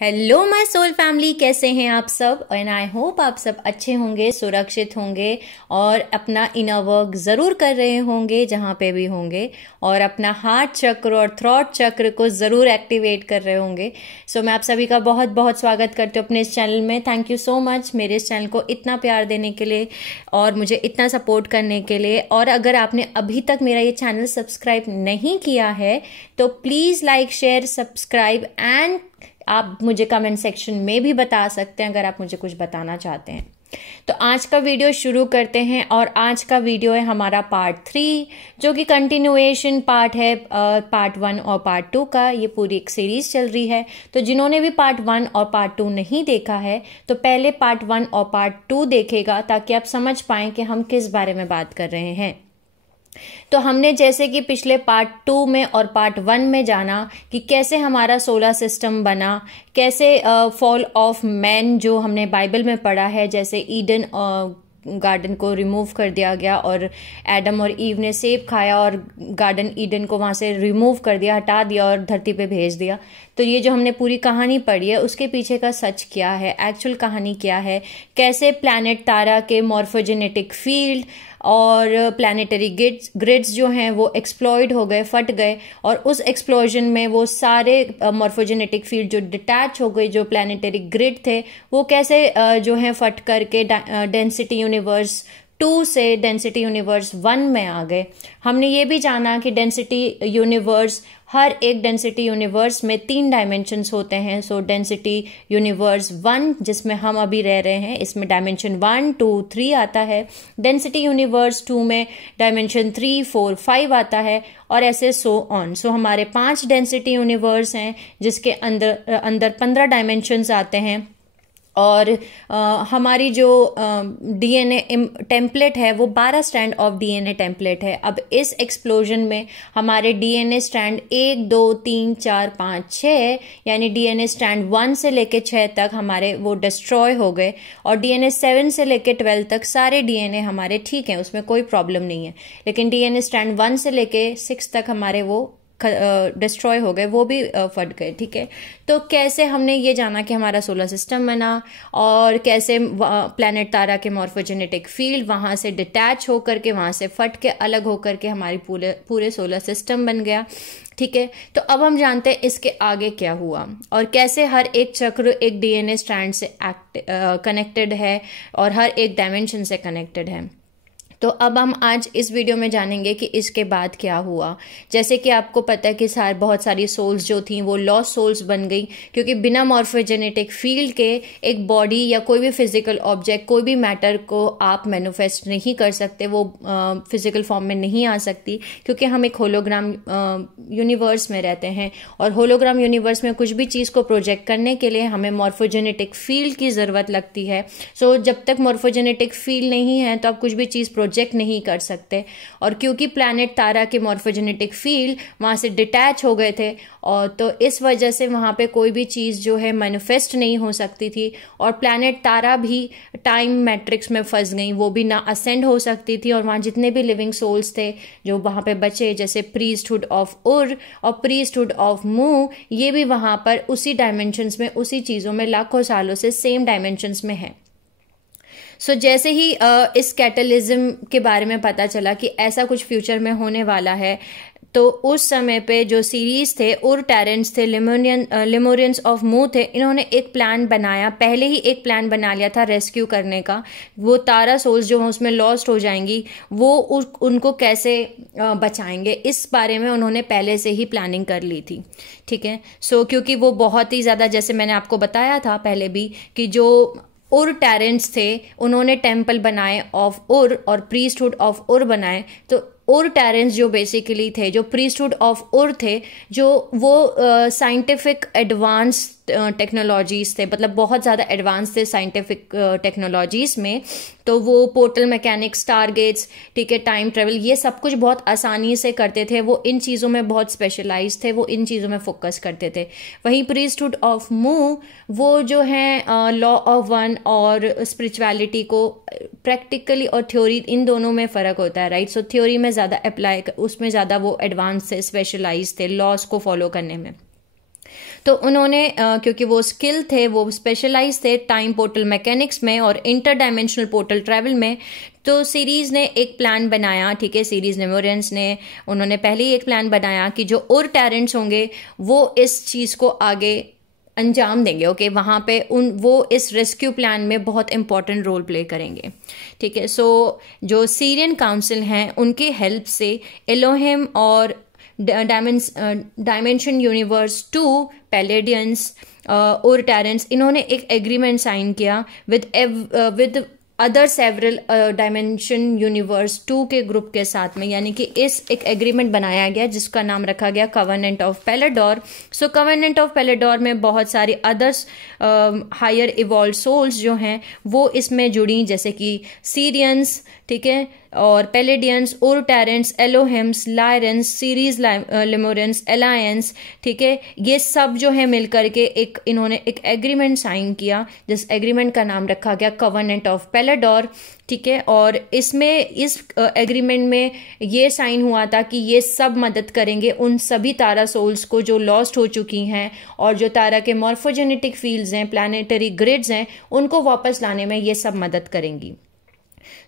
Hello my soul family, कैसे हैं आप सब। एंड आई होप आप सब अच्छे होंगे, सुरक्षित होंगे और अपना इनर वर्क ज़रूर कर रहे होंगे जहाँ पे भी होंगे, और अपना हार्ट चक्र और थ्रॉट चक्र को ज़रूर एक्टिवेट कर रहे होंगे। सो मैं आप सभी का बहुत बहुत स्वागत करती हूँ अपने इस चैनल में। थैंक यू सो मच मेरे इस चैनल को इतना प्यार देने के लिए और मुझे इतना सपोर्ट करने के लिए। और अगर आपने अभी तक मेरा ये चैनल सब्सक्राइब नहीं किया है तो please like, share, subscribe and आप मुझे कमेंट सेक्शन में भी बता सकते हैं अगर आप मुझे कुछ बताना चाहते हैं। तो आज का वीडियो शुरू करते हैं और आज का वीडियो है हमारा पार्ट 3, जो कि कंटिन्यूएशन पार्ट है पार्ट 1 और पार्ट 2 का। ये पूरी एक सीरीज चल रही है, तो जिन्होंने भी पार्ट 1 और पार्ट 2 नहीं देखा है तो पहले पार्ट 1 और पार्ट 2 देखेगा ताकि आप समझ पाएं कि हम किस बारे में बात कर रहे हैं। तो हमने जैसे कि पिछले पार्ट 2 में और पार्ट 1 में जाना कि कैसे हमारा सोलर सिस्टम बना, कैसे फॉल ऑफ मैन जो हमने बाइबल में पढ़ा है, जैसे ईडन गार्डन को रिमूव कर दिया गया और एडम और ईव ने सेब खाया और गार्डन ईडन को वहां से रिमूव कर दिया, हटा दिया और धरती पे भेज दिया। तो ये जो हमने पूरी कहानी पढ़ी है उसके पीछे का सच क्या है, एक्चुअल कहानी क्या है, कैसे प्लैनेट तारा के मॉर्फोजेनेटिक फील्ड और प्लानिटरी ग्रिड्स जो हैं वो एक्सप्लॉइड हो गए, फट गए, और उस एक्सप्लोजन में वो सारे मॉर्फोजेनेटिक फील्ड जो डिटैच हो गए, जो प्लानिटरी ग्रिड थे वो कैसे जो है फट करके डेंसिटी यूनिवर्स 2 से डेंसिटी यूनिवर्स 1 में आ गए। हमने ये भी जाना कि डेंसिटी यूनिवर्स, हर एक डेंसिटी यूनिवर्स में 3 डायमेंशंस होते हैं। सो डेंसिटी यूनिवर्स 1 जिसमें हम अभी रह रहे हैं, इसमें डायमेंशन 1, 2, 3 आता है। डेंसिटी यूनिवर्स 2 में डायमेंशन 3, 4, 5 आता है, और ऐसे सो ऑन। सो हमारे 5 डेंसिटी यूनिवर्स हैं जिसके अंदर 15 डायमेंशंस आते हैं। और हमारी जो डीएनए टेम्पलेट है वो 12 स्ट्रैंड ऑफ डीएनए टेम्पलेट है। अब इस एक्सप्लोजन में हमारे डीएनए स्ट्रैंड 1, 2, 3, 4, 5, 6 यानी डीएनए स्ट्रैंड 1 से लेके 6 तक हमारे वो डिस्ट्रॉय हो गए, और डीएनए 7 से लेके 12 तक सारे डीएनए हमारे ठीक हैं, उसमें कोई प्रॉब्लम नहीं है। लेकिन डीएनए स्ट्रैंड 1 से लेके 6 तक हमारे वो डिस्ट्रॉय हो गए, वो भी फट गए। ठीक है, तो कैसे हमने ये जाना कि हमारा सोलर सिस्टम बना और कैसे प्लैनेट तारा के मॉर्फोजेनेटिक फील्ड वहां से डिटैच होकर के, वहां से फट के अलग होकर के हमारी पूरे सोलर सिस्टम बन गया। ठीक है, तो अब हम जानते हैं इसके आगे क्या हुआ और कैसे हर एक चक्र एक डीएनए स्ट्रैंड से कनेक्टेड है और हर एक डायमेंशन से कनेक्टेड है। तो अब हम आज इस वीडियो में जानेंगे कि इसके बाद क्या हुआ। जैसे कि आपको पता है कि बहुत सारी सोल्स जो थी वो लॉस्ट सोल्स बन गई, क्योंकि बिना मॉर्फोजेनेटिक फील्ड के एक बॉडी या कोई भी फिजिकल ऑब्जेक्ट, कोई भी मैटर को आप मैनिफेस्ट नहीं कर सकते, वो फिजिकल फॉर्म में नहीं आ सकती, क्योंकि हम एक होलोग्राम यूनिवर्स में रहते हैं। और होलोग्राम यूनिवर्स में कुछ भी चीज़ को प्रोजेक्ट करने के लिए हमें मॉर्फोजेनेटिक फील्ड की ज़रूरत लगती है। सो जब तक मॉर्फोजेनेटिक फील्ड नहीं है तो आप कुछ भी चीज़ प्रोजेक्ट नहीं कर सकते। और क्योंकि प्लैनेट तारा के मॉर्फोजेनेटिक फील्ड वहां से डिटैच हो गए थे, और तो इस वजह से वहां पे कोई भी चीज जो है मैनिफेस्ट नहीं हो सकती थी, और प्लैनेट तारा भी टाइम मैट्रिक्स में फंस गई, वो भी ना असेंड हो सकती थी। और वहां जितने भी लिविंग सोल्स थे जो वहां पे बचे, जैसे प्रीस्टहुड ऑफ उर और प्रीस्टहुड ऑफ मू, ये भी वहां पर उसी डायमेंशंस में, उसी चीजों में लाखों सालों से सेम डायमेंशंस में है। सो जैसे ही इस कैटलिज्म के बारे में पता चला कि ऐसा कुछ फ्यूचर में होने वाला है, तो उस समय पे जो सीरीज थे उर टेरेंट्स थे, लेमोरियंस ऑफ मू थे, इन्होंने एक प्लान बनाया, पहले ही एक प्लान बना लिया था रेस्क्यू करने का। वो तारा सोल्स जो उसमें लॉस्ट हो जाएंगी वो उनको कैसे बचाएंगे, इस बारे में उन्होंने पहले से ही प्लानिंग कर ली थी। ठीक है, सो क्योंकि वो बहुत ही ज़्यादा, जैसे मैंने आपको बताया था पहले भी कि जो उर टेरेंट्स थे उन्होंने टेम्पल बनाए ऑफ उर और प्रीस्टहुड ऑफ उर बनाए। तो उर टेरेंट्स जो बेसिकली थे, जो प्रीस्टहुड ऑफ उर थे, जो वो साइंटिफिक एडवांस टेक्नोलॉजीज थे, मतलब बहुत ज़्यादा एडवांस थे साइंटिफिक टेक्नोलॉजीज में। तो वो पोर्टल मैकेनिक्स, टारगेट्स, ठीक है, टाइम ट्रेवल, ये सब कुछ बहुत आसानी से करते थे। वो इन चीज़ों में बहुत स्पेशलाइज थे, वो इन चीज़ों में फोकस करते थे। वहीं प्रीस्टहुड ऑफ मू, वो जो है लॉ ऑफ वन और स्पिरिचुअलिटी को प्रैक्टिकली और थ्योरी, इन दोनों में फ़र्क होता है, राइट। सो थ्योरी में ज़्यादा अप्लाई, उसमें ज़्यादा वो एडवांस थे, स्पेशलाइज थे लॉस को फॉलो करने में। तो उन्होंने क्योंकि वो स्किल थे, वो स्पेशलाइज थे टाइम पोर्टल मैकेनिक्स में और इंटर डायमेंशनल पोर्टल ट्रैवल में, तो सीरीज ने एक प्लान बनाया, ठीक है, सीरीज लेमोरियंस ने, उन्होंने पहले ही एक प्लान बनाया कि जो और टैरेंट्स होंगे वो इस चीज़ को आगे अंजाम देंगे। ओके, वहाँ पे वो इस रेस्क्यू प्लान में बहुत इंपॉर्टेंट रोल प्ले करेंगे, ठीक है। सो जो सीरियन काउंसिल हैं उनकी हेल्प से एलोहिम और डायमेंशन यूनिवर्स 2 पैलेडियंस और टैरेंट्स, इन्होंने एक एग्रीमेंट साइन किया with other several dimension universe 2 के ग्रुप के साथ में, यानी कि एक एग्रीमेंट बनाया गया जिसका नाम रखा गया Covenant of Paladore. So Covenant of Paladore में बहुत सारी अदर्स हायर इवॉल्व सोल्स जो हैं वो इसमें जुड़ी, जैसे कि सीरियंस, ठीक है, और पेलेडियंस, ओरटैरेंट्स, एलोहिम्स, लायरेंस, सीरीज लेमोरियंस, एलायंस, ठीक है, ये सब जो है मिलकर के इन्होंने एक एग्रीमेंट साइन किया, जिस एग्रीमेंट का नाम रखा गया कवेनेंट ऑफ पेलेडोर, ठीक है। और इस एग्रीमेंट में ये साइन हुआ था कि ये सब मदद करेंगे उन सभी तारा सोल्स को जो लॉस्ट हो चुकी हैं, और जो तारा के मॉर्फोजेनेटिक फील्ड्स हैं, प्लानिटरी ग्रिड्स हैं, उनको वापस लाने में ये सब मदद करेंगी।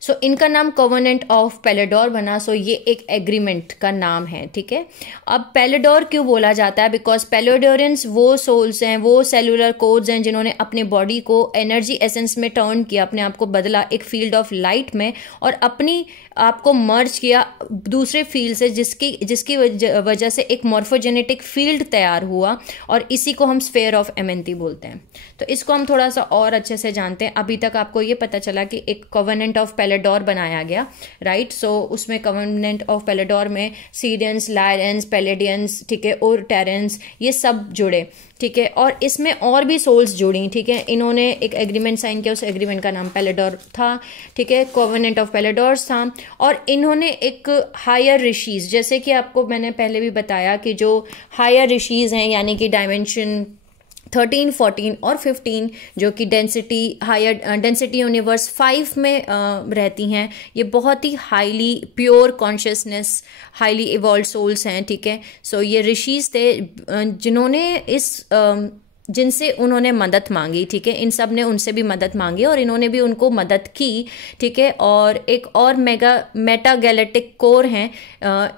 सो इनका नाम कवेनेंट ऑफ पेलेडोर बना। सो ये एक एग्रीमेंट का नाम है, ठीक है। अब पेलेडोर क्यों बोला जाता है? बिकॉज पेलेडोरियंस वो सोल्स हैं, वो सेलुलर कोड्स हैं जिन्होंने अपने बॉडी को एनर्जी एसेंस में टर्न किया, अपने आप को बदला एक फील्ड ऑफ लाइट में, और अपनी आपको मर्ज किया दूसरे फील्ड से, जिसकी वजह से एक मॉर्फोजेनेटिक फील्ड तैयार हुआ, और इसी को हम स्फेयर ऑफ एमेंथी बोलते हैं। तो इसको हम थोड़ा सा और अच्छे से जानते हैं। अभी तक आपको ये पता चला कि एक कवेनेंट ऑफ पेलेडोर बनाया गया, राइट। सो उसमें कवेनेंट ऑफ पेलेडोर में सीरियंस, लायरेंस, पेलेडियंस, ठीक है, और टैरेंस, ये सब जुड़े, ठीक है, और इसमें और भी सोल्स जुड़ी, ठीक है। इन्होंने एक एग्रीमेंट साइन किया, उस एग्रीमेंट का नाम पेलेडोर था, ठीक है, कवेनेंट ऑफ पेलेडोर्स था। और इन्होंने एक हायर ऋषिज, जैसे कि आपको मैंने पहले भी बताया कि जो हायर ऋषिज हैं, यानी कि डायमेंशन 13, 14 और 15, जो कि डेंसिटी यूनिवर्स 5 में रहती हैं, ये बहुत ही highly pure consciousness, highly evolve souls हैं, ठीक है। सो ये ऋषिज थे जिनसे उन्होंने मदद मांगी, ठीक है। इन सब ने उनसे भी मदद मांगी और इन्होंने भी उनको मदद की, ठीक है। और एक और मेटा गैलेक्टिक कोर हैं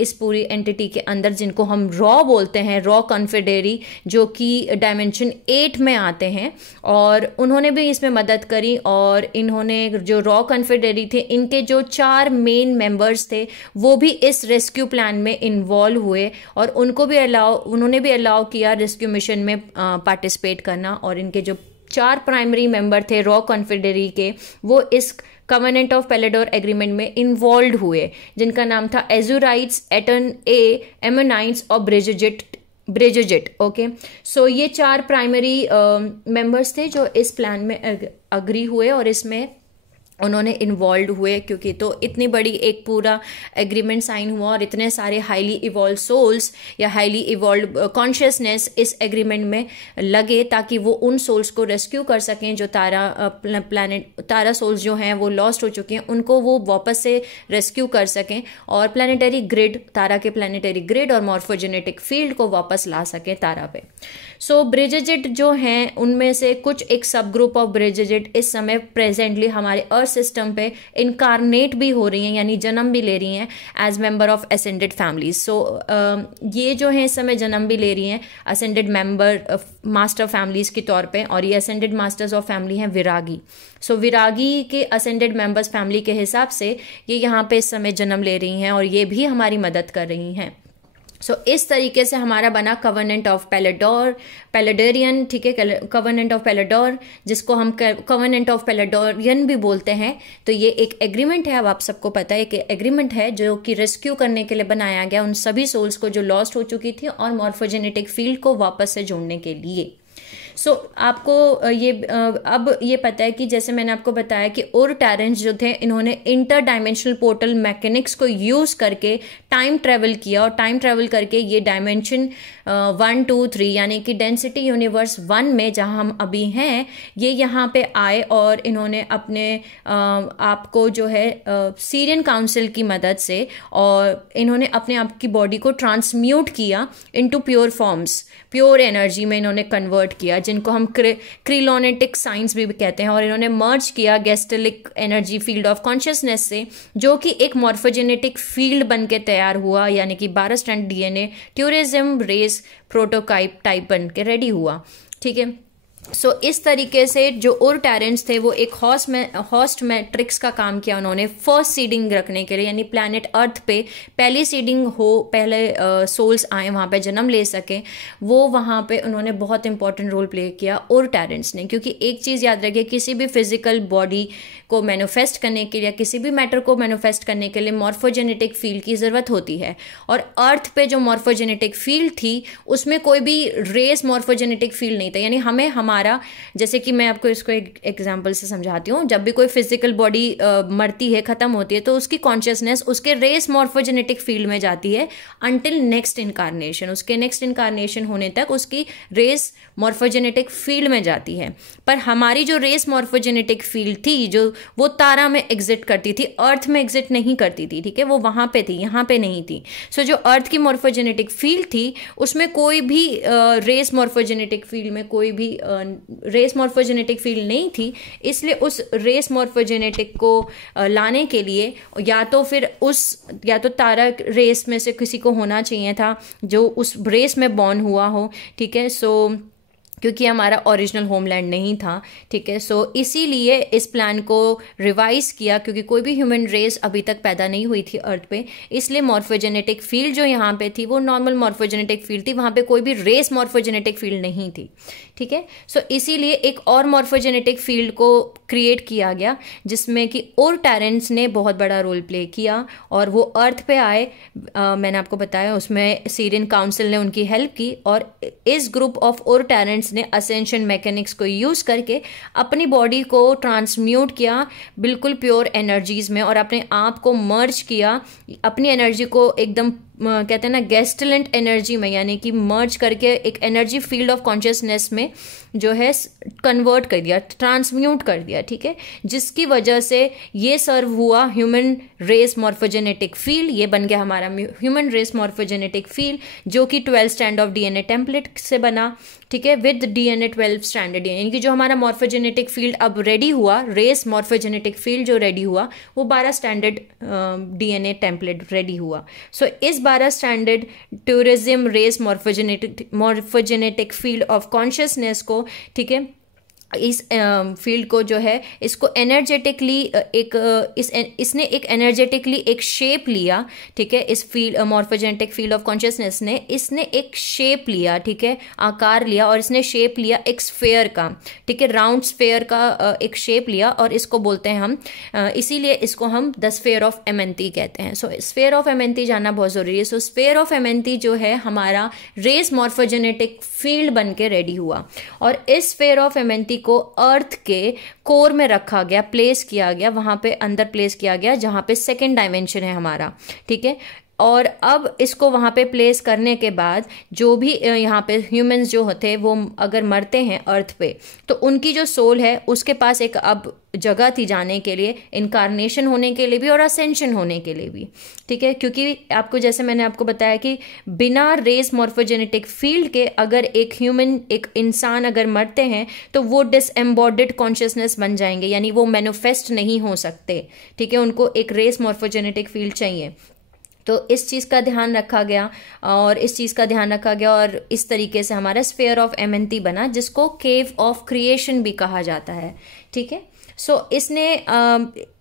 इस पूरी एंटिटी के अंदर, जिनको हम रॉ बोलते हैं, रॉ कॉन्फेडरेरी, जो कि डायमेंशन 8 में आते हैं, और उन्होंने भी इसमें मदद करी। और इन्होंने जो रॉ कॉन्फेडरेरी थे, इनके जो 4 मेन मेंबर्स थे वो भी इस रेस्क्यू प्लान में इन्वॉल्व हुए, और उन्होंने भी अलाउ किया रेस्क्यू मिशन में पार्टिसिपेट करना। और इनके जो 4 प्राइमरी मेंबर थे रॉ कॉन्फेडरेरी के, वो इस कवेनेंट ऑफ पेलेडोर एग्रीमेंट में इन्वॉल्व हुए, जिनका नाम था एजुराइट्स, एटन ए, एमोनाइट्स और ब्रेजोजेट। ओके, सो ये 4 प्राइमरी मेंबर्स थे जो इस प्लान में अग्री हुए और इसमें उन्होंने इन्वॉल्व हुए, क्योंकि तो इतनी बड़ी एक पूरा एग्रीमेंट साइन हुआ और इतने सारे हाईली इवॉल्व सोल्स या हाईली इवॉल्व कॉन्शियसनेस इस एग्रीमेंट में लगे, ताकि वो उन सोल्स को रेस्क्यू कर सकें जो तारा सोल्स जो हैं वो लॉस्ट हो चुके हैं, उनको वो वापस से रेस्क्यू कर सकें, और प्लानिटरी ग्रिड, तारा के प्लानिटरी ग्रिड और मॉर्फोजेनेटिक फील्ड को वापस ला सकें तारा पे। सो ब्रेजोजेट जो हैं, उनमें से कुछ एक सब ग्रुप ऑफ ब्रेजोजेट इस समय प्रेजेंटली हमारे अर्थ सिस्टम पे इनकारनेट भी हो रही हैं, यानी जन्म भी ले रही हैं as member of ascended families. So ये जो है इस समय जन्म भी ले रही हैं असेंडेड मेंबर मास्टर फैमिलीज के तौर पे, और ये असेंडेड मास्टर्स ऑफ फैमिली हैं विरागी। सो विरागी के असेंडेड मेंबर्स फैमिली के हिसाब से ये यहाँ पे इस समय जन्म ले रही हैं, और ये भी हमारी मदद कर रही हैं। सो इस तरीके से हमारा बना कवेनेंट ऑफ पेलेडोरियन, ठीक है, कवेनेंट ऑफ पेलेडोर, जिसको हम कवेनेंट ऑफ पेलेडोरियन भी बोलते हैं। तो ये एक एग्रीमेंट है, अब आप सबको पता है कि एग्रीमेंट है जो कि रेस्क्यू करने के लिए बनाया गया उन सभी सोल्स को जो लॉस्ट हो चुकी थी, और मॉर्फोजेनेटिक फील्ड को वापस से जोड़ने के लिए। सो आपको ये अब ये पता है कि जैसे मैंने आपको बताया कि उर टैरेंस जो थे, इन्होंने इंटर डायमेंशनल पोर्टल मैकेनिक्स को यूज करके टाइम ट्रेवल किया, और टाइम ट्रेवल करके ये डायमेंशन 1 2 3 यानी कि डेंसिटी यूनिवर्स 1 में जहां हम अभी हैं, ये यहाँ पे आए और इन्होंने अपने आप को जो है सीरियन काउंसिल की मदद से, और इन्होंने अपने आप की बॉडी को ट्रांसम्यूट किया into pure forms, pure energy में इन्होंने कन्वर्ट किया, जिनको हम क्रिलोनेटिक साइंस भी कहते हैं। और इन्होंने मर्ज किया गेस्टलिक एनर्जी फील्ड ऑफ कॉन्शियसनेस से, जो कि एक मॉर्फोजेनेटिक फील्ड बन के तैयार हुआ, यानी कि 12 स्ट्रैंड डीएनए ट्यूरिज्म रेस प्रोटोटाइप टाइप बन के रेडी हुआ। ठीक है, सो इस तरीके से जो उर टैरेंस थे वो एक हॉस्ट मैट्रिक्स का काम किया उन्होंने फर्स्ट सीडिंग रखने के लिए, यानी प्लैनेट अर्थ पे पहली सीडिंग हो, पहले सोल्स आए वहाँ पे जन्म ले सके, वो वहाँ पे उन्होंने बहुत इंपॉर्टेंट रोल प्ले किया उर टैरेंस ने। क्योंकि एक चीज़ याद रखिए, किसी भी फिजिकल बॉडी को मैनिफेस्ट करने के लिए, किसी भी मैटर को मैनिफेस्ट करने के लिए मॉर्फोजेनेटिक फील्ड की ज़रूरत होती है। और अर्थ पे जो मॉर्फोजेनेटिक फील्ड थी उसमें कोई भी रेस मॉर्फोजेनेटिक फील्ड नहीं था, यानी हमारा, जैसे कि मैं आपको इसको एक एग्जांपल से समझाती हूँ, जब भी कोई फिजिकल बॉडी मरती है, खत्म होती है, तो उसकी कॉन्शियसनेस उसके रेस मॉर्फोजेनेटिक फील्ड में जाती है अंटिल नेक्स्ट इनकारनेशन, उसके नेक्स्ट इनकारनेशन होने तक उसकी रेस मॉर्फोजेनेटिक फील्ड में जाती है। पर हमारी जो रेस मॉर्फोजेनेटिक फील्ड थी, जो वो तारा में एग्जिट करती थी, अर्थ में एग्जिट नहीं करती थी। ठीक है, वो वहां पे थी, यहाँ पे नहीं थी। सो जो अर्थ की मॉर्फोजेनेटिक फील्ड थी उसमें कोई भी रेस मॉर्फोजेनेटिक फील्ड में कोई भी रेस मॉर्फोजेनेटिक फील्ड नहीं थी। इसलिए उस रेस मॉर्फोजेनेटिक को लाने के लिए या तो तारा रेस में से किसी को होना चाहिए था जो उस रेस में बॉर्न हुआ हो। ठीक है, सो क्योंकि हमारा ओरिजिनल होमलैंड नहीं था। ठीक है, सो इसीलिए इस प्लान को रिवाइज किया, क्योंकि कोई भी ह्यूमन रेस अभी तक पैदा नहीं हुई थी अर्थ पे, इसलिए मॉर्फोजेनेटिक फील्ड जो यहाँ पे थी वो नॉर्मल मॉर्फोजेनेटिक फील्ड थी, वहाँ पे कोई भी रेस मॉर्फोजेनेटिक फील्ड नहीं थी। ठीक है, सो इसीलिए एक और मॉर्फोजेनेटिक फील्ड को क्रिएट किया गया, जिसमें कि उर टैरेंस ने बहुत बड़ा रोल प्ले किया, और वो अर्थ पे आए। मैंने आपको बताया उसमें सीरियन काउंसिल ने उनकी हेल्प की, और इस ग्रुप ऑफ उर टैरेंट्स ने असेंशन मैकेनिक्स को यूज करके अपनी बॉडी को ट्रांसम्यूट किया बिल्कुल प्योर एनर्जीज में, और अपने आप को मर्ज किया, अपनी एनर्जी को एकदम कहते हैं ना गेस्टलेंट एनर्जी में, यानी कि मर्ज करके एक एनर्जी फील्ड ऑफ कॉन्शियसनेस में जो है कन्वर्ट कर दिया, ट्रांसम्यूट कर दिया। ठीक है, जिसकी वजह से ये सर्व हुआ ह्यूमन रेस मॉर्फोजेनेटिक फील्ड, ये बन गया हमारा ह्यूमन रेस मॉर्फोजेनेटिक फील्ड, जो कि 12 स्ट्रैंड ऑफ डीएनए टेम्पलेट से बना। ठीक है, विद डीएनए 12 स्ट्रैंडेड डीएनए, यानी कि जो हमारा मॉर्फोजेनेटिक फील्ड अब रेडी हुआ, रेस मॉर्फोजेनेटिक फील्ड जो रेडी हुआ, वो 12 स्टैंडर्ड डीएनए टेम्पलेट रेडी हुआ। सो इस 12 स्टैंडर्ड टूरिज्म रेस मॉर्फोजेनेटिक फील्ड ऑफ कॉन्शियसनेस को, ठीक है, इस फील्ड को जो है इसको एनर्जेटिकली इसने एक एनर्जेटिकली एक शेप लिया। ठीक है, इस field morphogenetic field of consciousness ने इसने एक शेप लिया। ठीक है, आकार लिया, और इसने शेप लिया एक स्फेयर का। ठीक है, राउंड स्फेयर का एक शेप लिया, और इसको बोलते हैं हम इसीलिए इसको हम द स्फेयर ऑफ एमेंथी कहते हैं। सो स्फेयर ऑफ एमेंथी जानना बहुत जरूरी है। सो स्फेयर ऑफ एमेंथी जो है हमारा रेस मॉर्फोजेनेटिक फील्ड बन के रेडी हुआ, और इस स्फेयर ऑफ एमेंथी को अर्थ के कोर में रखा गया, प्लेस किया गया, वहां पे अंदर प्लेस किया गया जहां पे सेकंड डायमेंशन है हमारा। ठीक है, और अब इसको वहां पे प्लेस करने के बाद जो भी यहाँ पे ह्यूमंस जो होते वो अगर मरते हैं अर्थ पे, तो उनकी जो सोल है उसके पास एक अब जगह थी जाने के लिए, इनकारनेशन होने के लिए भी और असेंशन होने के लिए भी। ठीक है, क्योंकि आपको जैसे मैंने आपको बताया कि बिना रेस मॉर्फोजेनेटिक फील्ड के अगर एक ह्यूमन, एक इंसान अगर मरते हैं तो वो डिसएम्बॉडिड कॉन्शियसनेस बन जाएंगे, यानी वो मैनिफेस्ट नहीं हो सकते। ठीक है, उनको एक रेस मॉर्फोजेनेटिक फील्ड चाहिए। तो इस चीज़ का ध्यान रखा गया, और इस तरीके से हमारा स्फेयर ऑफ एमेंथी बना, जिसको केव ऑफ क्रिएशन भी कहा जाता है। ठीक है, सो इसने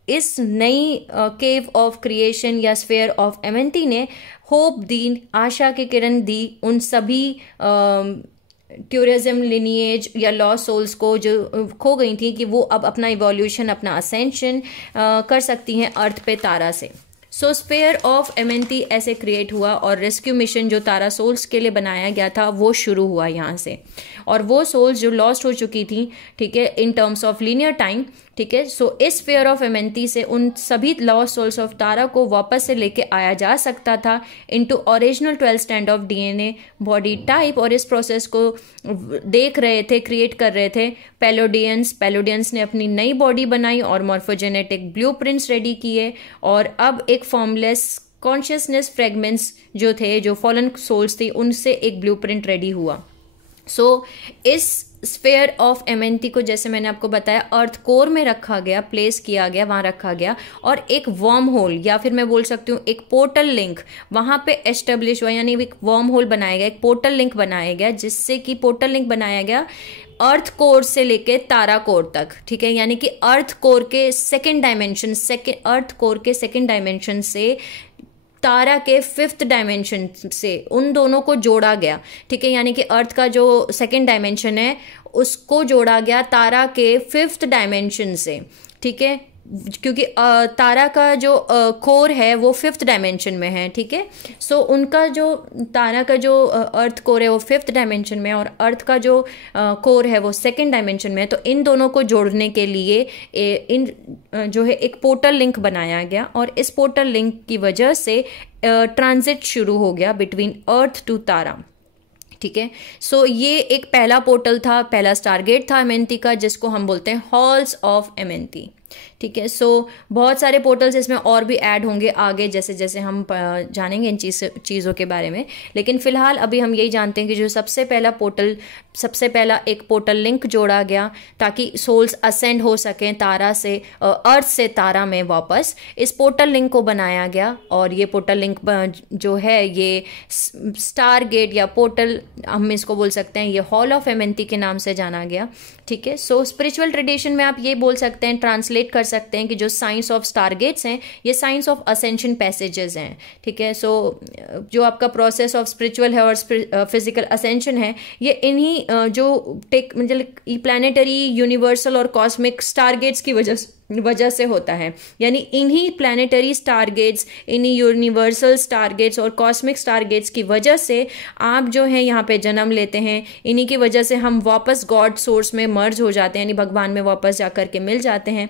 इस नई केव ऑफ क्रिएशन या स्फेयर ऑफ एमेंथी ने होप दी, आशा की किरण दी उन सभी ट्यूरिज्म लिनिएज या लॉस्ट सोल्स को जो खो गई थी, कि वो अब अपना इवोल्यूशन, अपना असेंशन कर सकती हैं अर्थ पे तारा से। सो स्फीयर ऑफ एमेंथी ऐसे क्रिएट हुआ और रेस्क्यू मिशन जो तारा सोल्स के लिए बनाया गया था वो शुरू हुआ यहाँ से। और वो सोल्स जो लॉस्ट हो चुकी थी, ठीक है, in terms of linear time, ठीक है, सो इस स्फीयर ऑफ एमेंथी से उन सभी लॉस्ट सोल्स ऑफ तारा को वापस से लेके आया जा सकता था into original 12 strand of DNA body type. और इस प्रोसेस को देख रहे थे, क्रिएट कर रहे थे पैलोडियंस ने अपनी नई बॉडी बनाई और मॉर्फोजेनेटिक ब्लूप्रिंट्स रेडी किए। और अब एक फॉर्मलेस कॉन्शियसनेस फ्रेगमेंट्स जो थे, जो फॉलन सोल्स थी, उनसे एक ब्लूप्रिंट रेडी हुआ। सो इस स्फीयर ऑफ एमेंथी को, जैसे मैंने आपको बताया, अर्थ कोर में रखा गया, प्लेस किया गया, वहां रखा गया, और एक वर्म होल या फिर मैं बोल सकती हूँ एक पोर्टल लिंक वहां पे एस्टेब्लिश हुआ, यानी एक वर्म होल बनाया गया, एक पोर्टल लिंक बनाया गया, जिससे कि पोर्टल लिंक बनाया गया अर्थ कोर से लेके तारा कोर तक, ठीक है, यानी कि अर्थ कोर के सेकेंड डायमेंशन से तारा के 5th डायमेंशन से उन दोनों को जोड़ा गया, ठीक है, यानी कि अर्थ का जो सेकेंड डायमेंशन है उसको जोड़ा गया तारा के 5th डायमेंशन से, ठीक है, क्योंकि तारा का जो कोर है वो 5th डायमेंशन में है, ठीक है। सो उनका जो तारा का जो अर्थ कोर है वो 5th डायमेंशन में और अर्थ का जो कोर है वो 2nd डायमेंशन में है। तो इन दोनों को जोड़ने के लिए इन जो है एक पोर्टल लिंक बनाया गया और इस पोर्टल लिंक की वजह से ट्रांजिट शुरू हो गया बिटवीन अर्थ टू तारा, ठीक है। सो ये एक पहला पोर्टल था, पहला स्टारगेट था एमेंथी का, जिसको हम बोलते हैं हॉल्स ऑफ एमेंथी, ठीक है। सो बहुत सारे पोर्टल्स इसमें और भी ऐड होंगे आगे, जैसे जैसे हम जानेंगे इन चीज़ों के बारे में, लेकिन फिलहाल अभी हम यही जानते हैं कि जो सबसे पहला एक पोर्टल लिंक जोड़ा गया ताकि सोल्स असेंड हो सकें तारा से, अर्थ से तारा में वापस, इस पोर्टल लिंक को बनाया गया। और ये पोर्टल लिंक जो है ये स्टार गेट या पोर्टल हम इसको बोल सकते हैं, ये हॉल ऑफ एमेंथी के नाम से जाना गया, ठीक है। सो स्पिरिचुअल ट्रेडिशन में आप ये बोल सकते हैं, ट्रांसलेट कर सकते हैं कि जो साइंस ऑफ स्टारगेट्स हैं ये साइंस ऑफ असेंशन पैसेजेस हैं, ठीक है। सो जो आपका प्रोसेस ऑफ स्पिरिचुअल है और फिजिकल असेंशन है, ये इन्हीं जो मतलब प्लैनेटरी, यूनिवर्सल और कॉस्मिक स्टारगेट्स की वजह से होता है, यानी इन्हीं प्लैनेटरी स्टारगेट्स, इन्हीं यूनिवर्सल स्टारगेट्स और कॉस्मिक स्टारगेट्स की वजह से आप जो है यहाँ पे जन्म लेते हैं। इन्हीं की वजह से हम वापस गॉड सोर्स में मर्ज हो जाते हैं, यानी भगवान में वापस जा करके मिल जाते हैं।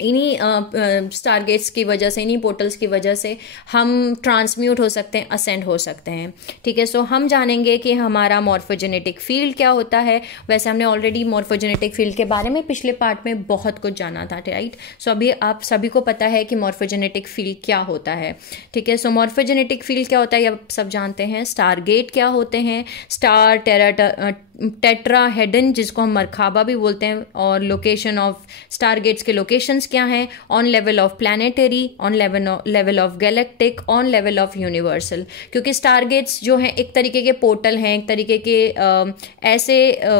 इन्हीं स्टारगेट्स की वजह से, इन्हीं पोर्टल्स की वजह से हम ट्रांसम्यूट हो सकते हैं, असेंड हो सकते हैं, ठीक है। सो हम जानेंगे कि हमारा मॉर्फोजेनेटिक फील्ड क्या होता है। वैसे हमने ऑलरेडी मॉर्फोजेनेटिक फील्ड के बारे में पिछले पार्ट में बहुत कुछ जाना था, राइट। सो अभी आप सभी को पता है कि मॉर्फोजेनेटिक फील्ड क्या होता है, ठीक है। सो मॉर्फोजेनेटिक फील्ड क्या होता है ये आप सब जानते हैं। स्टारगेट क्या होते हैं, स्टार, टेट्राहेड्रन जिसको हम मरखाबा भी बोलते हैं, और लोकेशन ऑफ स्टारगेट्स के लोकेशंस क्या हैं, on level of planetary, on level of galactic, on level of universal. क्योंकि स्टारगेट्स जो हैं एक तरीके के पोर्टल हैं, एक तरीके के ऐसे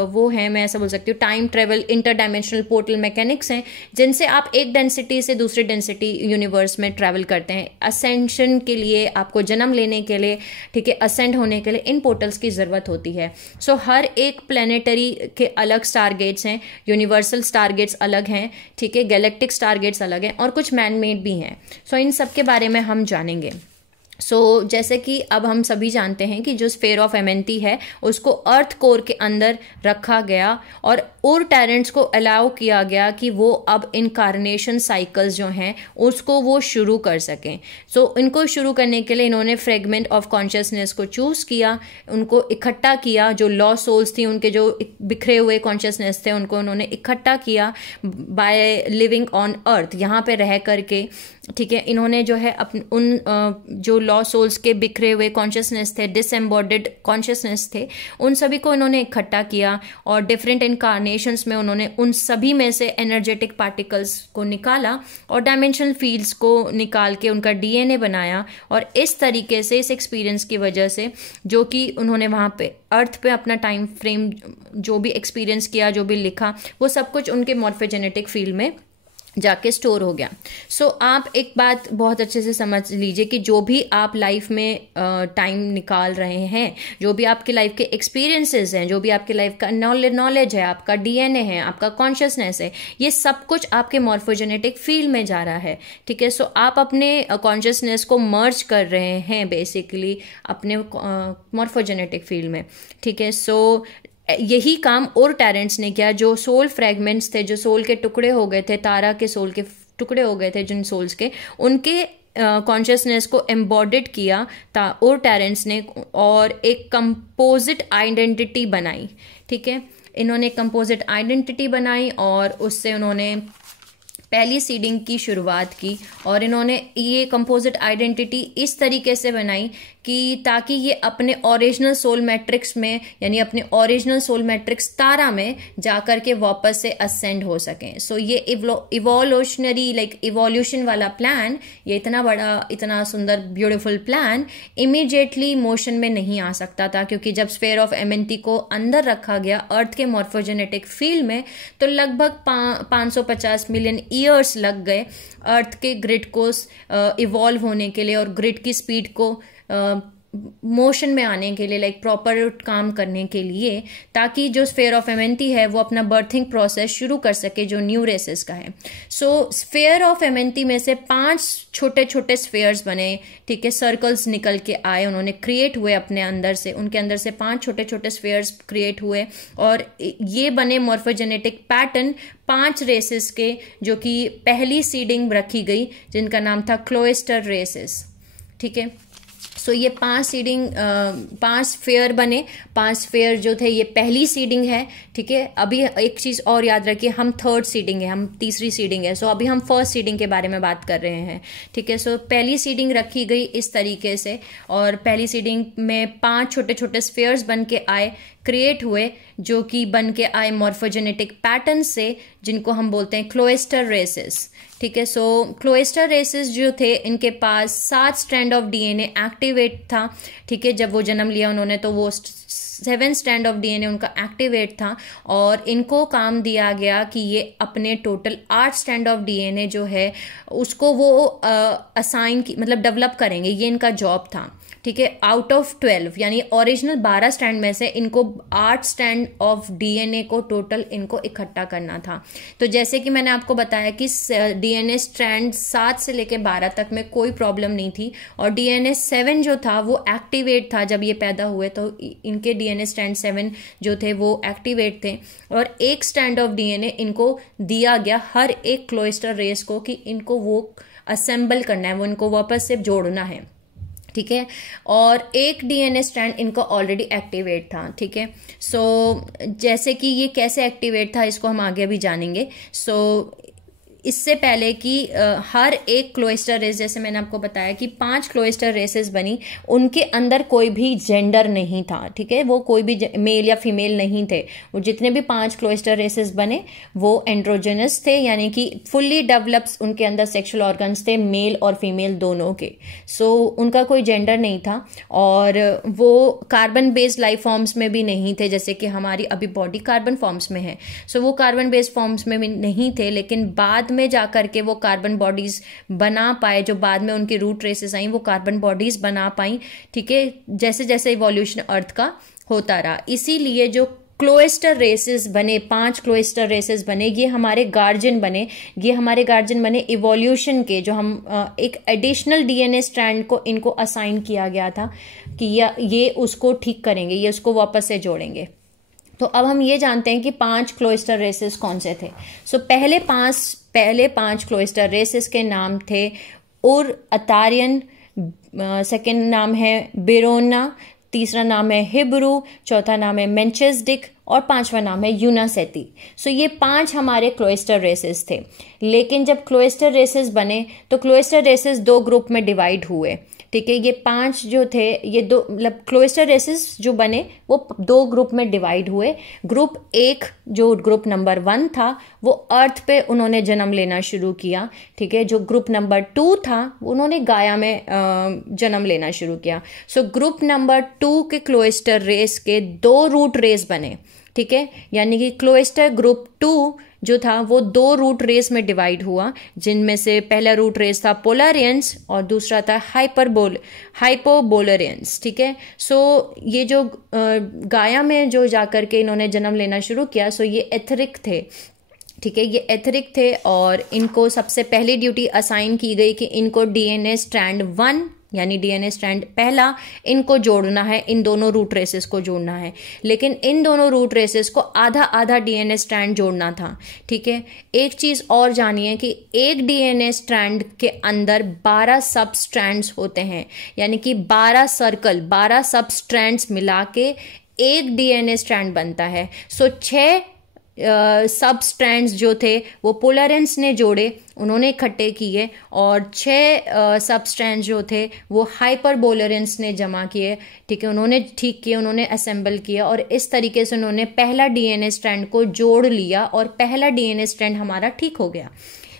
वो हैं, मैं ऐसा बोल सकती हूँ, time travel inter dimensional portal mechanics हैं, जिनसे आप एक डेंसिटी से दूसरी डेंसिटी यूनिवर्स में ट्रैवल करते हैं। असेंशन के लिए, आपको जन्म लेने के लिए, ठीक है, असेंड होने के लिए इन पोर्टल्स की ज़रूरत होती है। सो हर एक प्लैनेटरी के अलग स्टारगेट्स हैं, यूनिवर्सल स्टारगेट्स अलग हैं, ठीक है, गैलेक्टिक स्टारगेट्स अलग हैं और कुछ मैन मेड भी हैं। सो इन सब के बारे में हम जानेंगे। जैसे कि अब हम सभी जानते हैं कि जो स्फीयर ऑफ एमेंथी है उसको अर्थ कोर के अंदर रखा गया और उर टैरेंट्स को अलाउ किया गया कि वो अब इनकार्नेशन साइकिल्स जो हैं उसको वो शुरू कर सकें। इनको शुरू करने के लिए इन्होंने फ्रेगमेंट ऑफ कॉन्शियसनेस को चूज़ किया, उनको इकट्ठा किया। जो लॉ सोल्स थी, उनके जो बिखरे हुए कॉन्शियसनेस थे, उनको उन्होंने इकट्ठा किया बाय लिविंग ऑन अर्थ, यहाँ पे रह करके, ठीक है। इन्होंने जो है उन जो लॉ सोल्स के बिखरे हुए कॉन्शियसनेस थे, डिसएम्बॉडीड कॉन्शियसनेस थे, उन सभी को इन्होंने इकट्ठा किया और डिफरेंट इनकारनेशंस में उन्होंने उन सभी में से एनर्जेटिक पार्टिकल्स को निकाला और डायमेंशनल फील्ड्स को निकाल के उनका डीएनए बनाया। और इस तरीके से, इस एक्सपीरियंस की वजह से, जो कि उन्होंने वहाँ पे अर्थ पे अपना टाइम फ्रेम जो भी एक्सपीरियंस किया, जो भी लिखा, वो सब कुछ उनके मॉर्फोजेनेटिक फील्ड में जाके स्टोर हो गया। सो आप एक बात बहुत अच्छे से समझ लीजिए कि जो भी आप लाइफ में टाइम निकाल रहे हैं, जो भी आपके लाइफ के एक्सपीरियंसेस हैं, जो भी आपके लाइफ का नॉलेज है, आपका डीएनए है, आपका कॉन्शियसनेस है, ये सब कुछ आपके मॉर्फोजेनेटिक फील्ड में जा रहा है। ठीक है, सो आप अपने कॉन्शियसनेस को मर्ज कर रहे हैं बेसिकली अपने मॉर्फोजेनेटिक फील्ड में। ठीक है, सो यही काम और टैरेंट्स ने किया। जो सोल फ्रैगमेंट्स थे, जो सोल के टुकड़े हो गए थे, तारा के सोल के टुकड़े हो गए थे जिन सोल्स के, उनके कॉन्शियसनेस को एम्बॉडिड किया था और टैरेंट्स ने, और एक कंपोजिट आइडेंटिटी बनाई। ठीक है, इन्होंने कंपोजिट आइडेंटिटी बनाई और उससे उन्होंने पहली सीडिंग की शुरुआत की। और इन्होंने ये कंपोजिट आइडेंटिटी इस तरीके से बनाई कि ताकि ये अपने ओरिजिनल सोल मैट्रिक्स में, यानी अपने ओरिजिनल सोल मैट्रिक्स तारा में जाकर के वापस से असेंड हो सकें। सो ये इवोल्यूशनरी इवोल्यूशन वाला प्लान, ये इतना बड़ा, इतना सुंदर ब्यूटीफुल प्लान इमीडिएटली मोशन में नहीं आ सकता था, क्योंकि जब स्फीयर ऑफ एमेंटी को अंदर रखा गया अर्थ के मॉर्फोजेनेटिक फील्ड में, तो लगभग 550 मिलियन ईयर्स लग गए अर्थ के ग्रिड को इवॉल्व होने के लिए और ग्रिड की स्पीड को मोशन में आने के लिए, प्रॉपर काम करने के लिए, ताकि जो स्फीयर ऑफ एमेंटी है वो अपना बर्थिंग प्रोसेस शुरू कर सके जो न्यू रेसेस का है। सो स्फीयर ऑफ एमेंटी में से 5 छोटे छोटे स्फीयर्स बने। ठीक है, सर्कल्स निकल के आए, उन्होंने क्रिएट हुए अपने अंदर से, उनके अंदर से 5 छोटे छोटे स्फीयर्स क्रिएट हुए और ये बने मॉर्फोजेनेटिक पैटर्न 5 रेसेस के, जो कि पहली सीडिंग रखी गई जिनका नाम था क्लोइस्टर रेसेस। ठीक है, सो ये 5 स्फीयर बने। 5 स्फीयर जो थे, ये पहली सीडिंग है। ठीक है, अभी एक चीज और याद रखिए, हम 3rd सीडिंग है, हम तीसरी सीडिंग है। सो अभी हम 1st सीडिंग के बारे में बात कर रहे हैं। ठीक है, सो पहली सीडिंग रखी गई इस तरीके से, और पहली सीडिंग में 5 छोटे छोटे स्फीयर्स बन के आए, क्रिएट हुए, जो कि बन के आए मॉर्फोजेनेटिक पैटर्न से, जिनको हम बोलते हैं क्लोइस्टर रेसेस। ठीक है, सो क्लोइस्टर रेसेस जो थे, इनके पास 7 स्ट्रैंड ऑफ डीएनए एक्टिवेट था। ठीक है, जब वो जन्म लिया उन्होंने, तो वो 7 स्ट्रैंड ऑफ डीएनए उनका एक्टिवेट था, और इनको काम दिया गया कि ये अपने टोटल 8 स्ट्रैंड ऑफ डीएनए जो है उसको वो असाइन मतलब डेवलप करेंगे, ये इनका जॉब था। ठीक है, आउट ऑफ 12, यानी ओरिजिनल 12 स्ट्रैंड में से इनको 8 स्ट्रैंड ऑफ डीएनए को टोटल इनको इकट्ठा करना था। तो जैसे कि मैंने आपको बताया कि डीएनए स्ट्रैंड 7 से लेके 12 तक में कोई प्रॉब्लम नहीं थी, और डीएनए 7 जो था वो एक्टिवेट था। जब ये पैदा हुए तो इनके डीएनए स्ट्रैंड 7 जो थे वो एक्टिवेट थे, और 1 स्ट्रैंड ऑफ डीएनए इनको दिया गया हर एक क्लोइस्टर रेस को, कि इनको वो असेंबल करना है, वो इनको वापस से जोड़ना है। ठीक है, और 1 डीएनए स्ट्रैंड इनका ऑलरेडी एक्टिवेट था। ठीक है, सो जैसे कि ये कैसे एक्टिवेट था इसको हम आगे भी जानेंगे। सो इससे पहले कि हर एक क्लोइस्टर रेस, जैसे मैंने आपको बताया कि 5 क्लोइस्टर रेसेस बनी, उनके अंदर कोई भी जेंडर नहीं था। ठीक है, वो कोई भी मेल या फीमेल नहीं थे। वो जितने भी 5 क्लोइस्टर रेसेस बने वो एंड्रोजेनस थे, यानी कि फुल्ली डेवलप्ड उनके अंदर सेक्सुअल ऑर्गन्स थे, मेल और फीमेल दोनों के। सो उनका कोई जेंडर नहीं था, और वो कार्बन बेस्ड लाइफ फॉर्म्स में भी नहीं थे, जैसे कि हमारी अभी बॉडी कार्बन फॉर्म्स में है। सो वो कार्बन बेस्ड फॉर्म्स में भी नहीं थे, लेकिन बाद में जाकर के वो कार्बन बॉडीज बना पाए। जो बाद में उनकी रूट रेसेस आई, वो कार्बन बॉडीज बना पाई। ठीक है, जैसे जैसे इवोल्यूशन अर्थ का होता रहा, इसीलिए जो क्लोइस्टर रेसेस बने, 5 क्लोइस्टर रेसेस बने, ये हमारे गार्जियन बने। ये हमारे गार्जियन बने इवोल्यूशन के, जो हम एक एडिशनल डीएनए स्ट्रैंड को इनको असाइन किया गया था कि ये उसको ठीक करेंगे, ये उसको वापस से जोड़ेंगे। तो अब हम ये जानते हैं कि 5 क्लोइस्टर रेसेस कौन से थे। सो पहले पांच क्लोइस्टर रेसेस के नाम थे उर अतारियन, सेकंड नाम है बेरोना, तीसरा नाम है हिब्रू, चौथा नाम है मेंचेसडिक, और 5वां नाम है यूनासेती। सो ये 5 हमारे क्लोइस्टर रेसेस थे। लेकिन जब क्लोइस्टर रेसेस बने तो क्लोइस्टर रेसेस 2 ग्रुप में डिवाइड हुए। ठीक है, ये 5 जो थे, ये 2 मतलब क्लोइस्टर रेसेस जो बने वो 2 ग्रुप में डिवाइड हुए। ग्रुप 1 जो ग्रुप नंबर 1 था वो अर्थ पे उन्होंने जन्म लेना शुरू किया। ठीक है, जो ग्रुप नंबर 2 था उन्होंने गाया में जन्म लेना शुरू किया। सो ग्रुप नंबर 2 के क्लोइस्टर रेस के 2 रूट रेस बने। ठीक है, यानी कि क्लोस्टर ग्रुप 2 जो था वो 2 रूट रेस में डिवाइड हुआ, जिनमें से पहला रूट रेस था पोलारियंस और दूसरा था हाइपोबोलरियंस। ठीक है, सो ये जो गाया में जो जाकर के इन्होंने जन्म लेना शुरू किया, सो ये एथरिक थे। ठीक है, ये एथरिक थे और इनको सबसे पहली ड्यूटी असाइन की गई कि इनको डीएनए स्ट्रैंड 1 यानी डीएनए स्ट्रैंड पहला इनको जोड़ना है, इन दोनों रूट रेसेस को जोड़ना है। लेकिन इन दोनों रूट रेसेस को आधा आधा डीएनए स्ट्रैंड जोड़ना था। ठीक है, एक चीज और जानिए कि एक डीएनए स्ट्रैंड के अंदर 12 सब स्ट्रैंड्स होते हैं, यानी कि 12 सर्कल 12 सब स्ट्रैंड्स मिला के एक डीएनए स्ट्रैंड बनता है। सो 6 सब स्ट्रैंड्स जो थे वो पोलारेंस ने जोड़े, उन्होंने इकट्ठे किए, और 6 सब स्ट्रैंड्स जो थे वो हाइपरबोलरेंस ने जमा किए। ठीक है, उन्होंने ठीक किए, उन्होंने असेंबल किया और इस तरीके से उन्होंने पहला डीएनए स्ट्रैंड को जोड़ लिया और पहला डीएनए स्ट्रैंड हमारा ठीक हो गया।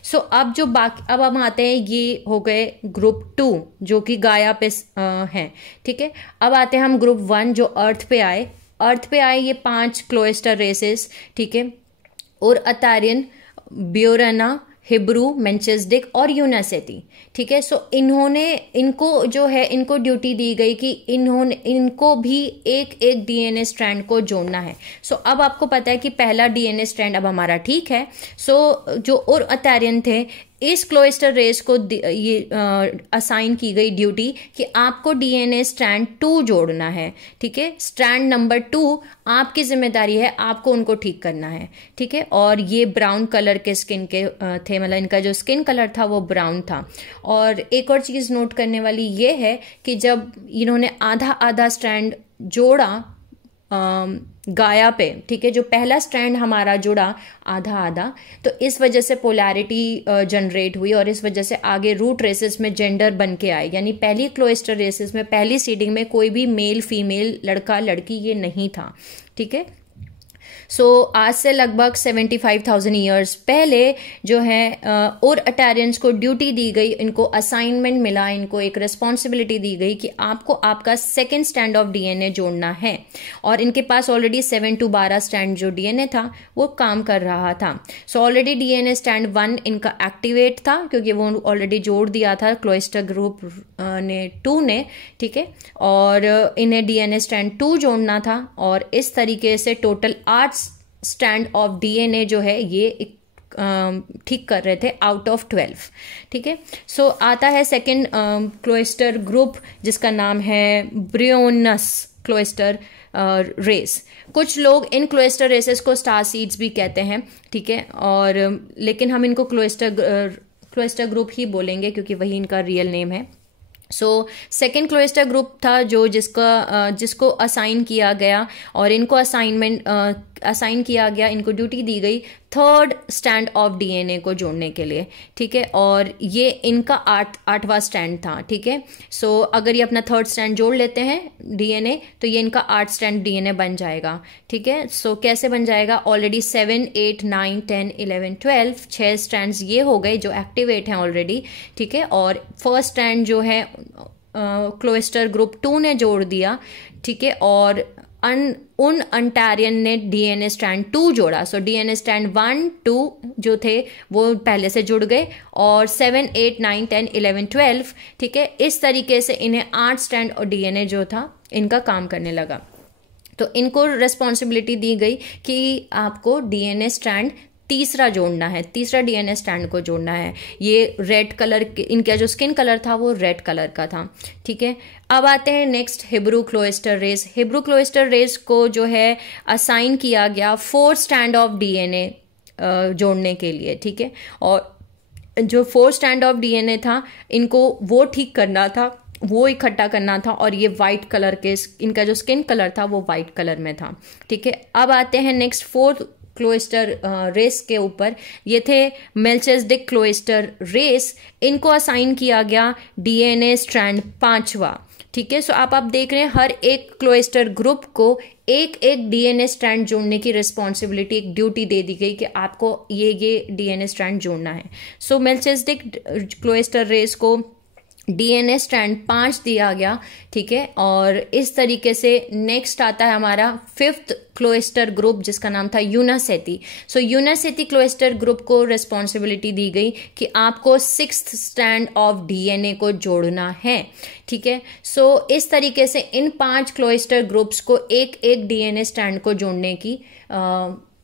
सो अब जो बाकी अब हम आते हैं, ये हो गए ग्रुप 2 जो कि गाया पे हैं। ठीक है, अब आते हैं हम ग्रुप 1 जो अर्थ पे आए। अर्थ पे आए ये 5 क्लोस्टर रेसेस। ठीक है, और अतारियन, ब्योरना, हिब्रू, मेंचेसडिक और यूनासेटी। ठीक है, सो इनको जो है इनको ड्यूटी दी गई कि इनको भी एक एक डीएनए स्ट्रैंड को जोड़ना है। सो अब आपको पता है कि पहला डीएनए स्ट्रैंड अब हमारा ठीक है। सो जो और अतारियन थे, इस क्लोस्टर रेस को ये असाइन की गई ड्यूटी कि आपको डीएनए स्ट्रैंड 2 जोड़ना है। ठीक है, स्ट्रैंड नंबर 2 आपकी जिम्मेदारी है, आपको उनको ठीक करना है। ठीक है, और ये ब्राउन कलर के स्किन के थे, मतलब इनका जो स्किन कलर था वो ब्राउन था। और एक और चीज नोट करने वाली ये है कि जब इन्होंने आधा आधा स्ट्रैंड जोड़ा गाया पे, ठीक है, जो पहला स्ट्रैंड हमारा जुड़ा आधा आधा, तो इस वजह से पोलैरिटी जनरेट हुई और इस वजह से आगे रूट रेसेस में जेंडर बन के आए। यानी पहली क्लोस्टर रेसेस में, पहली सीडिंग में कोई भी मेल फीमेल, लड़का लड़की ये नहीं था। ठीक है, सो आज से लगभग 75,000 ईयर्स पहले जो है और अटारियंस को ड्यूटी दी गई, इनको असाइनमेंट मिला, इनको एक रिस्पॉन्सिबिलिटी दी गई कि आपको आपका सेकेंड स्टैंड ऑफ डीएनए जोड़ना है। और इनके पास ऑलरेडी 7 to 12 स्टैंड जो डीएनए था वो काम कर रहा था। सो ऑलरेडी डीएनए स्टैंड 1 इनका एक्टिवेट था क्योंकि वो ऑलरेडी जोड़ दिया था क्लोस्टर ग्रुप ने 2 ने। ठीक है, और इन्हें डीएनए स्टैंड 2 जोड़ना था और इस तरीके से टोटल 8 स्टैंड ऑफ डीएनए जो है ये ठीक कर रहे थे आउट ऑफ 12। ठीक है, सो आता है सेकंड क्लोस्टर ग्रुप जिसका नाम है ब्रियोनस क्लोस्टर रेस। कुछ लोग इन क्लोस्टर रेसेस को स्टार सीड्स भी कहते हैं। ठीक है, और लेकिन हम इनको क्लोस्टर ग्रुप ही बोलेंगे क्योंकि वही इनका रियल नेम है। सो सेकेंड क्लोस्टर ग्रुप था जो जिसको असाइन किया गया और इनको असाइन किया गया, इनको ड्यूटी दी गई थर्ड स्टैंड ऑफ डीएनए को जोड़ने के लिए। ठीक है, और ये इनका 8वां स्टैंड था। ठीक है, सो अगर ये अपना थर्ड स्टैंड जोड़ लेते हैं डीएनए तो ये इनका 8 स्टैंड डीएनए बन जाएगा। ठीक है, सो कैसे बन जाएगा? ऑलरेडी 7, 8, 9, 10, 11, 12 6 स्टैंड्स ये हो गए जो एक्टिवेट हैं ऑलरेडी। ठीक है, और फर्स्ट स्टैंड जो है क्लोस्टर ग्रुप 2 ने जोड़ दिया। ठीक है, और उन अंटारियन ने डीएनए स्ट्रैंड 2 जोड़ा। सो डीएनए स्ट्रैंड 1, 2 जो थे वो पहले से जुड़ गए और 7, 8, 9, 10, 11, 12। ठीक है, इस तरीके से इन्हें 8 स्टैंड और डीएनए जो था इनका काम करने लगा। तो इनको रिस्पॉन्सिबिलिटी दी गई कि आपको डीएनए स्ट्रैंड तीसरा जोड़ना है, तीसरा डीएनए स्ट्रैंड को जोड़ना है। ये रेड कलर, इनका जो स्किन कलर था वो रेड कलर का था। ठीक है, अब आते हैं next Hebrew cloister race. Hebrew cloister race को जो है असाइन किया गया 4 स्टैंड ऑफ डीएनए जोड़ने के लिए। ठीक है, और जो 4 स्टैंड ऑफ डीएनए था इनको वो ठीक करना था, वो इकट्ठा करना था, और ये वाइट कलर के, इनका जो स्किन कलर था वो वाइट कलर में था। ठीक है, अब आते हैं नेक्स्ट 4th क्लोस्टर रेस के ऊपर। ये थे मेल्चेसडिक क्लोस्टर रेस। इनको असाइन किया गया डीएनए स्ट्रैंड 5वां। ठीक है, सो आप देख रहे हैं हर एक क्लोस्टर ग्रुप को एक एक डीएनए स्ट्रैंड जोड़ने की रिस्पॉन्सिबिलिटी, एक ड्यूटी दे दी गई कि आपको ये डीएनए स्ट्रैंड जोड़ना है। सो मेल्चेसडिक क्लोस्टर रेस को डीएनए स्ट्रैंड 5 दिया गया, ठीक है। और इस तरीके से नेक्स्ट आता है हमारा 5th क्लोएस्टर ग्रुप जिसका नाम था यूनासेती। सो यूनासेती क्लोएस्टर ग्रुप को रिस्पॉन्सिबिलिटी दी गई कि आपको 6th स्ट्रैंड ऑफ डीएनए को जोड़ना है, ठीक है। सो इस तरीके से इन 5 क्लोएस्टर ग्रुप्स को एक एक डीएनए स्ट्रैंड को जोड़ने की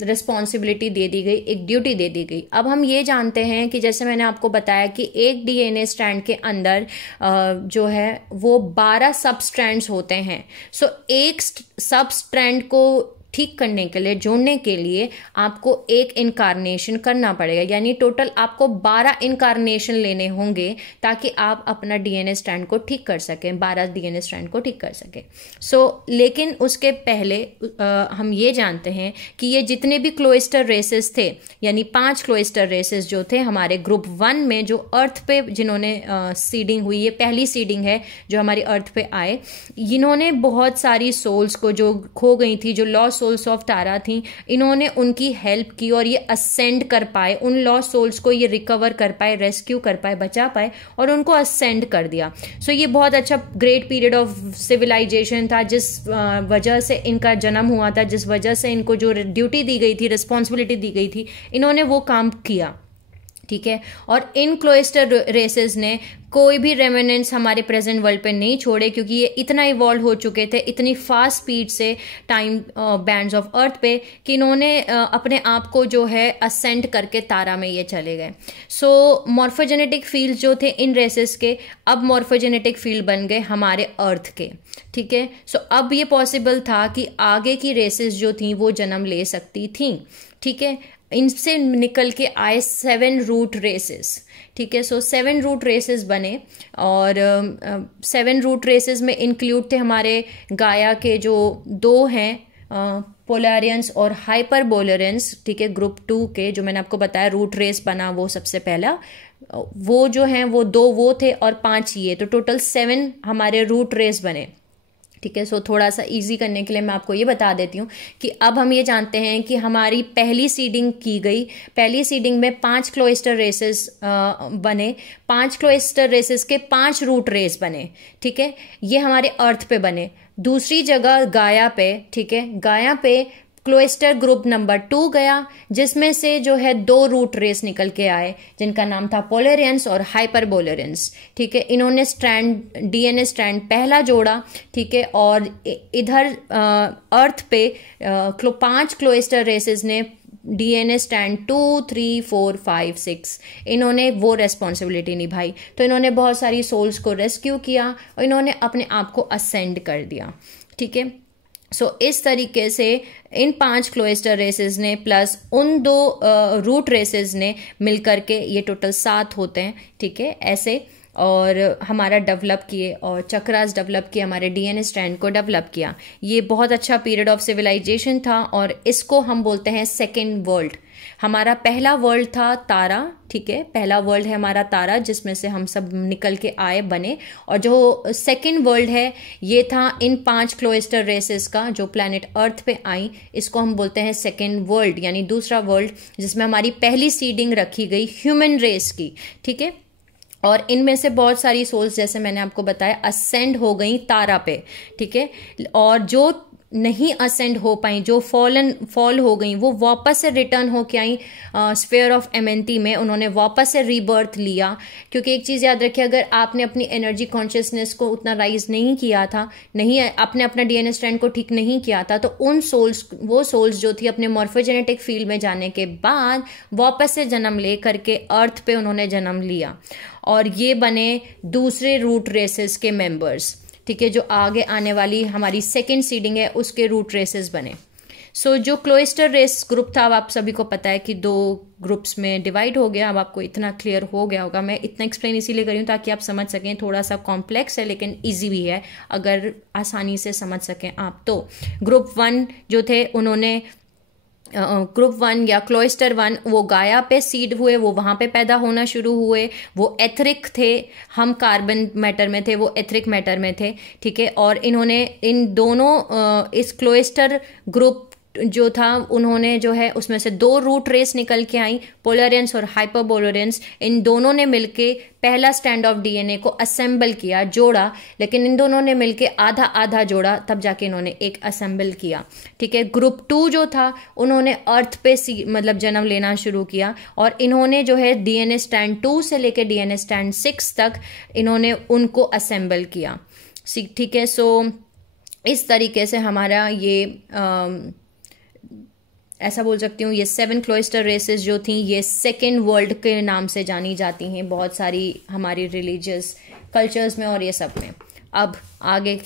रिस्पॉन्सिबिलिटी दे दी गई, एक ड्यूटी दे दी गई। अब हम ये जानते हैं कि जैसे मैंने आपको बताया कि एक डीएनए स्ट्रैंड के अंदर जो है वो 12 सब स्ट्रैंड्स होते हैं। सो एक सब स्ट्रैंड को ठीक करने के लिए, जोड़ने के लिए आपको एक इनकारनेशन करना पड़ेगा, यानी टोटल आपको 12 इनकारनेशन लेने होंगे ताकि आप अपना डीएनए स्ट्रैंड को ठीक कर सकें, 12 डीएनए स्ट्रैंड को ठीक कर सकें। लेकिन उसके पहले हम ये जानते हैं कि ये जितने भी क्लोएस्टर रेसेस थे, यानी 5 क्लोएस्टर रेसेस जो थे हमारे ग्रुप 1 में, जो अर्थ पे जिन्होंने सीडिंग हुई, ये पहली सीडिंग है जो हमारी अर्थ पे आए, इन्होंने बहुत सारी सोल्स को जो खो गई थी, जो लॉस सोल्स ऑफ तारा थी, इन्होंने उनकी हेल्प की और ये असेंड कर पाए, उन लॉस सोल्स को ये रिकवर कर पाए, रेस्क्यू कर पाए, बचा पाए और उनको असेंड कर दिया। सो ये बहुत अच्छा ग्रेट पीरियड ऑफ सिविलाइजेशन था, जिस वजह से इनका जन्म हुआ था, जिस वजह से इनको जो ड्यूटी दी गई थी, रिस्पॉन्सिबिलिटी दी गई थी, इन्होंने वो काम किया, ठीक है। और इन क्लोएस्टर रेसेस ने कोई भी रेमिनेंट्स हमारे प्रेजेंट वर्ल्ड पे नहीं छोड़े, क्योंकि ये इतना इवॉल्व हो चुके थे इतनी फास्ट स्पीड से टाइम बैंड्स ऑफ अर्थ पे कि इन्होंने अपने आप को जो है असेंड करके तारा में ये चले गए। सो मॉर्फोजेनेटिक फील्ड जो थे इन रेसेस के, अब मॉर्फोजेनेटिक फील्ड बन गए हमारे अर्थ के, ठीक है। सो अब ये पॉसिबल था कि आगे की रेसेस जो थी वो जन्म ले सकती थी, ठीक है। इनसे निकल के आए 7 रूट रेसेस, ठीक है। सो 7 रूट रेसेस बने और 7 रूट रेसेस में इंक्लूड थे हमारे गाया के जो 2 हैं, पोलारियंस और हाइपरबोलेरेंस, ठीक है, ग्रुप 2 के, जो मैंने आपको बताया रूट रेस बना वो सबसे पहला, वो जो हैं वो 2 वो थे और 5 ये, तो टोटल 7 हमारे रूट रेस बने, ठीक है। सो थोड़ा सा इजी करने के लिए मैं आपको ये बता देती हूँ कि अब हम ये जानते हैं कि हमारी पहली सीडिंग की गई, पहली सीडिंग में 5 क्लोएस्टर रेसेस बने, 5 क्लोएस्टर रेसेस के 5 रूट रेस बने, ठीक है, ये हमारे अर्थ पे बने। दूसरी जगह गाया पे, ठीक है, गाया पे क्लोएस्टर ग्रुप नंबर 2 गया, जिसमें से जो है 2 रूट रेस निकल के आए जिनका नाम था पोलेरियंस और हाइपरबोलेरेंस, ठीक है। इन्होंने स्ट्रैंड, डीएनए स्ट्रैंड पहला जोड़ा, ठीक है, और इधर अर्थ पे 5 क्लोएस्टर रेसेस ने डीएनए स्ट्रैंड 2, 3, 4, 5, 6 इन्होंने वो रेस्पॉन्सिबिलिटी निभाई। तो इन्होंने बहुत सारी सोल्स को रेस्क्यू किया और इन्होंने अपने आप को असेंड कर दिया, ठीक है। सो इस तरीके से इन 5 क्लोएस्टर रेसेस ने प्लस उन 2 रूट रेसेस ने मिलकर के ये टोटल 7 होते हैं, ठीक है, ऐसे, और हमारा डेवलप किए और चक्रास डेवलप किए, हमारे डीएनए स्ट्रैंड को डेवलप किया। ये बहुत अच्छा पीरियड ऑफ सिविलाइजेशन था और इसको हम बोलते हैं सेकेंड वर्ल्ड। हमारा पहला वर्ल्ड था तारा, ठीक है, पहला वर्ल्ड है हमारा तारा जिसमें से हम सब निकल के आए, बने, और जो सेकेंड वर्ल्ड है ये था इन 5 क्लोएस्टर रेसेस का जो प्लैनेट अर्थ पे आई, इसको हम बोलते हैं सेकेंड वर्ल्ड, यानी दूसरा वर्ल्ड, जिसमें हमारी पहली सीडिंग रखी गई ह्यूमन रेस की, ठीक है। और इनमें से बहुत सारी सोल्स, जैसे मैंने आपको बताया, असेंड हो गई तारा पे, ठीक है, और जो नहीं असेंड हो पाई, जो फॉल हो गई, वो वापस से रिटर्न हो के आई स्फीयर ऑफ एमेंटी में, उन्होंने वापस से रीबर्थ लिया। क्योंकि एक चीज़ याद रखिए, अगर आपने अपनी एनर्जी कॉन्शियसनेस को उतना राइज नहीं किया था, नहीं आपने अपना डीएनए स्ट्रैंड को ठीक नहीं किया था, तो उन सोल्स, वो सोल्स जो थी अपने मॉर्फोजेनेटिक फील्ड में जाने के बाद वापस से जन्म ले करके अर्थ पे उन्होंने जन्म लिया और ये बने दूसरे रूट रेसेस के मेंबर्स, ठीक है, जो आगे आने वाली हमारी सेकेंड सीडिंग है उसके रूट रेसेस बने। सो जो क्लोएस्टर रेस ग्रुप था, अब आप सभी को पता है कि 2 ग्रुप्स में डिवाइड हो गया। अब आपको इतना क्लियर हो गया होगा, मैं इतना एक्सप्लेन इसीलिए करी हूँ ताकि आप समझ सकें। थोड़ा सा कॉम्प्लेक्स है लेकिन इजी भी है अगर आसानी से समझ सकें आप। तो ग्रुप 1 जो थे, उन्होंने ग्रुप 1 या क्लोएस्टर 1 वो गाया पे सीड हुए, वो वहाँ पे पैदा होना शुरू हुए, वो एथरिक थे, हम कार्बन मैटर में थे, वो एथरिक मैटर में थे, ठीक है। और इन्होंने इन दोनों इस क्लोएस्टर ग्रुप जो था उन्होंने जो है उसमें से 2 रूट रेस निकल के आई, पोलरियंस और हाइपरबोलोरेंस। इन दोनों ने मिलके पहला स्टैंड ऑफ डीएनए को असेंबल किया, जोड़ा, लेकिन इन दोनों ने मिलके आधा आधा जोड़ा, तब जाके इन्होंने एक असेंबल किया। ठीक है, ग्रुप 2 जो था उन्होंने अर्थ पे मतलब जन्म लेना शुरू किया, और इन्होंने जो है डीएनए स्टैंड 2 से लेके डीएनए स्टैंड 6 तक इन्होंने उनको असेंबल किया। ठीक है, सो इस तरीके से हमारा ये ऐसा बोल सकती हूँ, ये 7 क्लोइस्टर रेसेस जो थी ये सेकेंड वर्ल्ड के नाम से जानी जाती हैं बहुत सारी हमारी रिलीजियस कल्चर्स में और ये सब में। अब आगे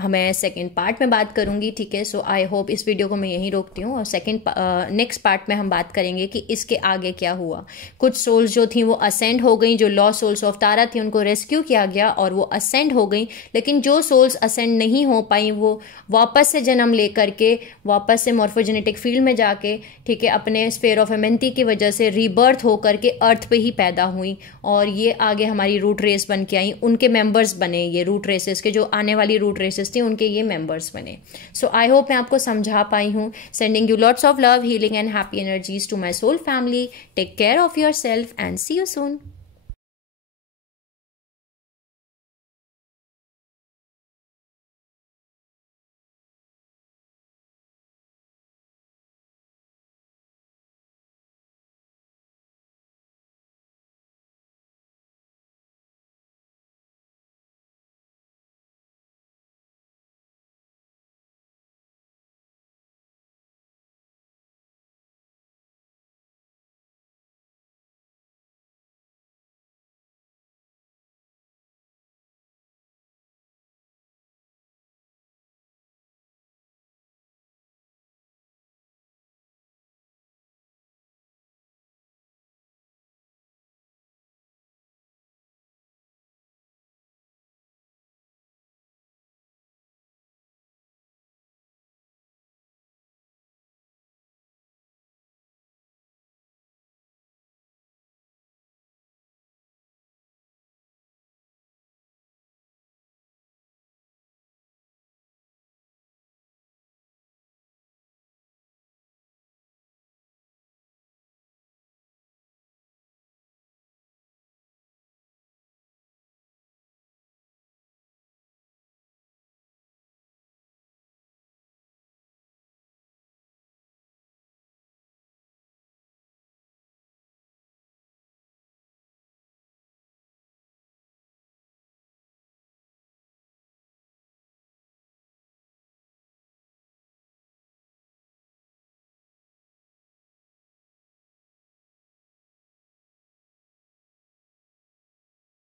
मैं सेकेंड पार्ट में बात करूंगी। ठीक है, सो आई होप इस वीडियो को मैं यहीं रोकती हूँ, और नेक्स्ट पार्ट में हम बात करेंगे कि इसके आगे क्या हुआ। कुछ सोल्स जो थी वो असेंड हो गई, जो लॉस्ट सोल्स ऑफ तारा थी उनको रेस्क्यू किया गया और वो असेंड हो गई, लेकिन जो सोल्स असेंड नहीं हो पाई वो वापस से जन्म ले करके वापस से मॉर्फोजेनेटिक फील्ड में जाके, ठीक है, अपने स्फेयर ऑफ एमेंथी की वजह से रीबर्थ होकर के अर्थ पे ही पैदा हुई, और ये आगे हमारी रूट रेस बन के आई, उनके मेंबर्स बने, ये रूट रेसेस के जो आने वाली रूट रेसेस थी उनके ये मेंबर्स बने। सो आई होप मैं आपको समझा पाई हूँ। Sending you lots of love, healing and happy energies to my soul family. Take care of yourself and see you soon.